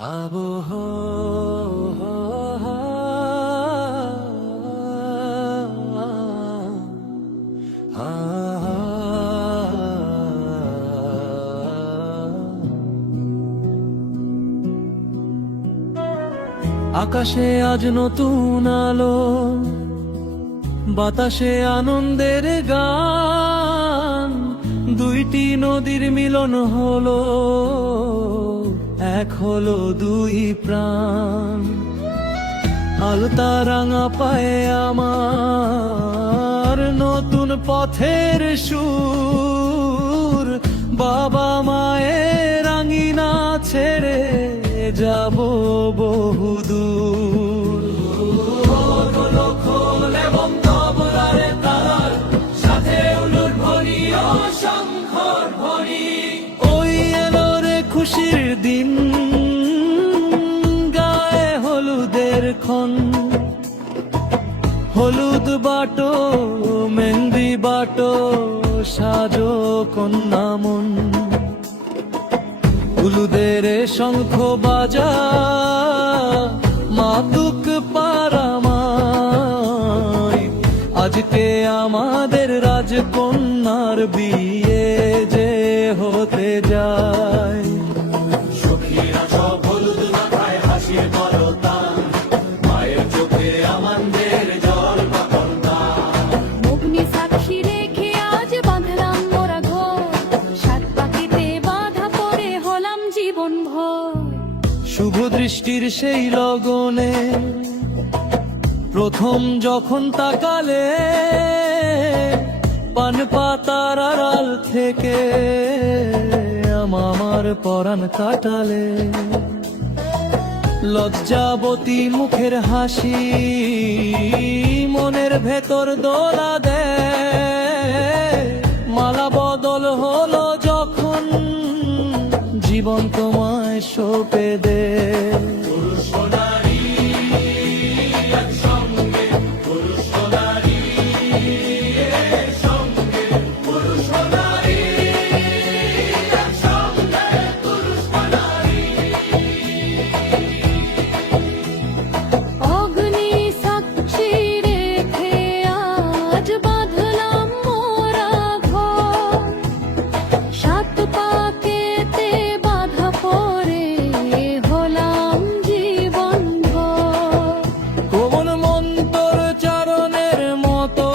আবহ আকাশে আজ নতুন আলো, বাতাসে আনন্দের গান, দুইটি নদীর মিলন হলো, এক হলো দুই প্রাণ। আলতা রাঙা পায়ে আমার নতুন পথের সুর, বাবা মায়ের আঙিনা ছেড়ে যাব বহুদূর। খোল এবং তবলার তাল, সাথে উলুর ধ্বনি ও শঙ্খর ধ্বনি। ওই এলো রে খুশির দিন, গায়ে হলুদের ক্ষণ, হলুদ বাটো মেহেন্দি বাটো, সাজো কন্যা মন। উলুদের শঙ্খ বাজা, মাতুক পারামায়, আজকে আমাদের রাজকন্যার বিয়ে যে হতে যায়। সখীরা সব হলুদ মাথায় হাসির পরতাম, মায়ের চোখে আমাদের জল বাকন্তাম। অগ্নি সাক্ষী রেখে আজ বাঁধলাম মোরা ঘর, সাত পাখিতে বাঁধা পড়ে হলাম জীবন ভর। শুভ দৃষ্টির সেই লগনে প্রথম যখন তাকালে, পান পাতার আড়াল থেকে আমার পরাণ কাটালে। লজ্জাবতী মুখের হাসি মনের ভেতর দোলা দেয়, মালা বদল হলো যখন জীবন তোমায় সঁপে দে। অগ্নি সাক্ষী রেখে আজ বাঁধলাম মোরা ঘর, সাত পাকেতে বাঁধা পড়ে হলাম জীবন ভর। কোমল মন্তর চারণের মতো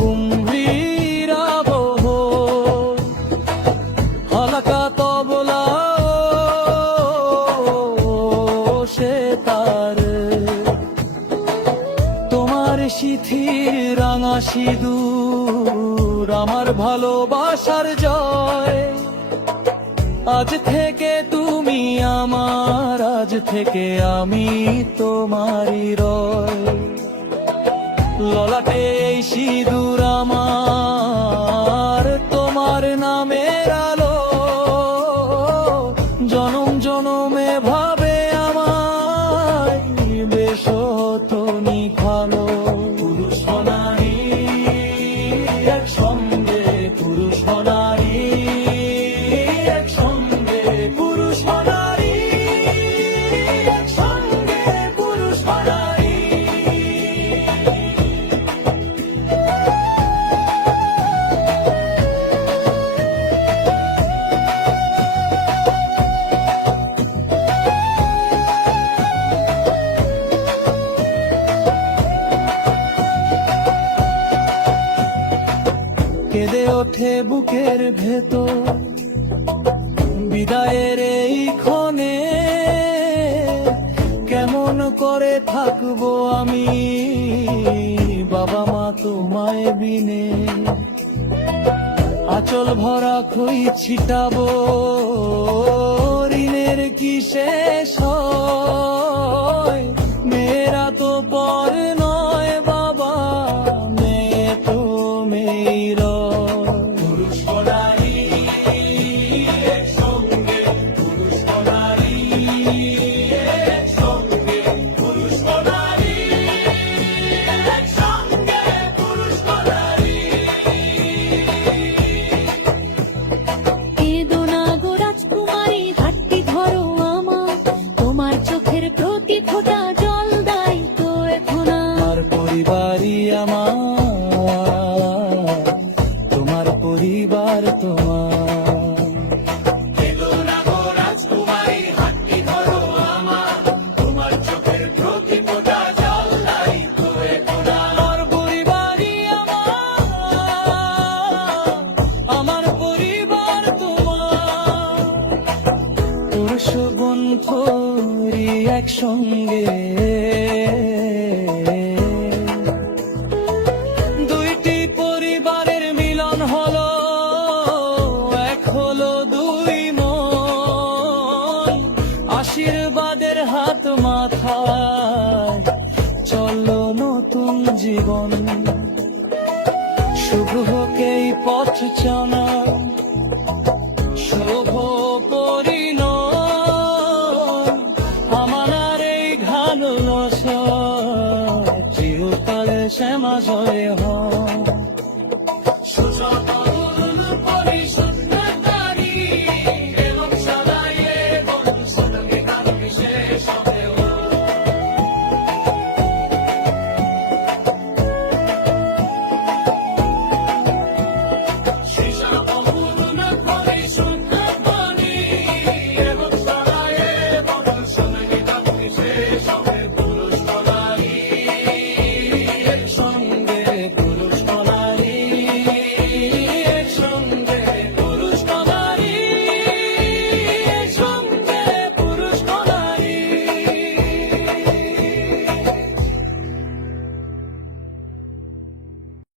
গম্ভীর আবহ, হালকা তবলা সে তার, তোমার সিথির রাঙা সিঁদুর আমার ভালোবাসার জয়। আজ থেকে তুমি আমার, আজ থেকে আমি তোমারই রয়। ললাটে এই সিঁদুর আমার, তোমার নামের আলো, জনম জনমে ভাবে আমায় বেশ তুমি ভালো। পুরুষ নারী একসঙ্গে, পুরুষ নারী একসঙ্গে, পুরুষ নারী একসঙ্গে, পুরুষ নারী। কেঁদে ওঠে বুকের ভেতর বিদায়ের এই ক্ষণে, কেমন করে থাকবো আমি বাবা মা তোমায় বিনে। আঁচল ভরা খই ছিটাবো, ঋণের কি শেষ হয়। মেয়েরা তো পর নয় বাবা, মেয়ে তো মেয়েই রয়। পুরুষ নারী একসঙ্গে, পুরুষ নারী একসঙ্গে, পুরুষ নারী একসঙ্গে, পুরুষ নারী। কেঁদো না গো রাজকুমারী, হাতটি ধরো আমার। শোভন করি একসঙ্গে, দুইটি পরিবারের মিলন হলো, এক হলো দুই মন, আশীর্বাদের হাত মাথায়, চলো নতুন জীবন। শুভ হোক এই পথ চলা, শুভ পরিণয়, আমার এই ভালোবাসা চিরকাল শ্যামা জয় হয়।